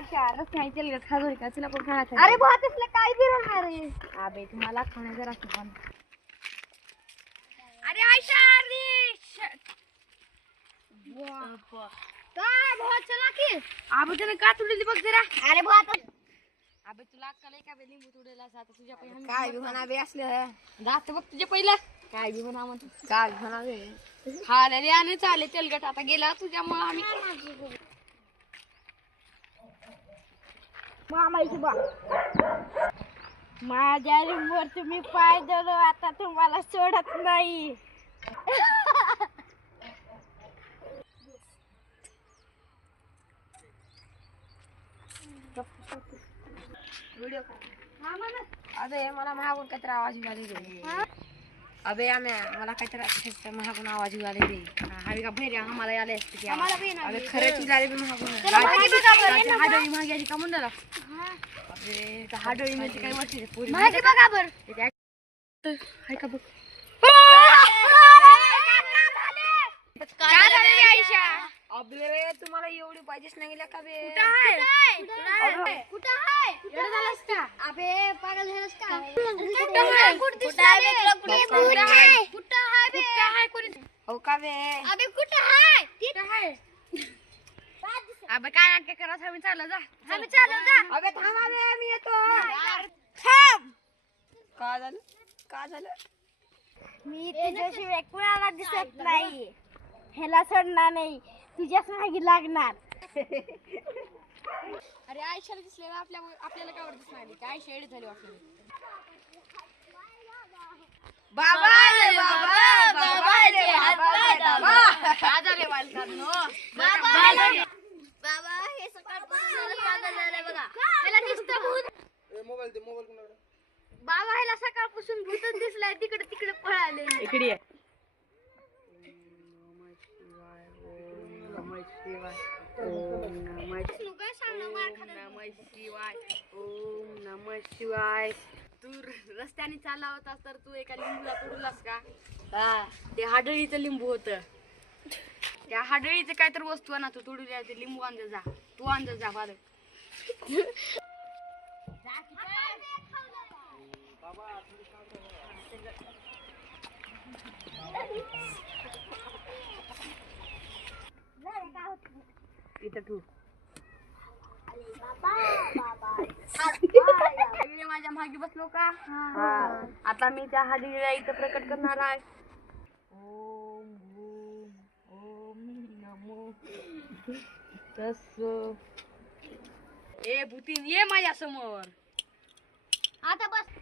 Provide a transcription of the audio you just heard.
आयशा रस्त्याने चल गं खाजोरी का तुला पण खायचं अरे भात असलं काय बिरणार रे अबे तुम्हाला खाणं जरा पण अरे आयशा अरे काय भात चला की अबे त्याने का तुडली बघ जरा अरे भात अबे तुला अक्कल आहे का बे लिंबू तुडलेला असा आता तुझ्या पहिला काय बी म्हणा बे असलं जात बघ तुझ्या पहिला काय बी म्हणा म्हणतो काय म्हणा बे खाले रे आणि चाले तेलगट आता गेला तुझ्यामुळे आम्ही मामाची बा माझ्या लिंबूवर तुम्ही पाय धरो आता तुम्हाला सोडत नाही व्हिडिओ अबे मला महागून काहीतरी आवाज उगाले दे अबे मला काहीतरी महागून आवाज उगाले दे हवी का भैर्या आम्हाला आले असते की अबे खरंच उगाले बी महागून हाडोळी मागे आली का म्हणलं अबे हाडोळी म्हणजे काय वाटते पुरी माहिती बघा बर हाय का बघ काय झालं रे आयशा अबे रे तुम्हाला एवढी पाहिजेच नाही गेल्या का बे कुठं आहे एवढं झालंस का अबे पागल झालंस का हो का बे अबे कुठं आहे अबे काय नाटक करत आम्ही चाललो जा आम्ही चाललो जा अबे थांबा बे मी येतो थांब का झालं का झालं मी तुझ्याशिवाय कुणाला दिसत नाही ह्याला सोडणार नाही तुझ्याच मागे लागणार अरे आयशाला दिसले ना आपल्याला काय दिसणार नाही काय शेड झाली आपल्याला बाबा रे बाबा बाबा रे बाबा काय झाले बालकांनो बाबा हे सकाळपासून पागल झालंय बघा ह्याला दिसतं भूत मोबाईल दे मोबाईल कोणाकडे बाबा ह्याला सकाळपासून भूतच दिसलाय तिकडे तिकडे पळाले इकडे ये काय सांगणार मार खात ओम नमः शिवाय तू रस्त्याने चालला होतास तर तू एका लिंबूला तोडलास का ते हाडळीचं लिंबू होत त्या हाडळीचं काय तर वस्तू आहे ना तू तोडून ते लिंबू आणलं जा तू आणलं जा फादर इथं तू माझ्या मागे बसलो का आता मी त्या हाडळीला इथं प्रकट करणार आहे ओम ओम ओम नमो तस ए भूतीन ये माझ्या समोर आता बस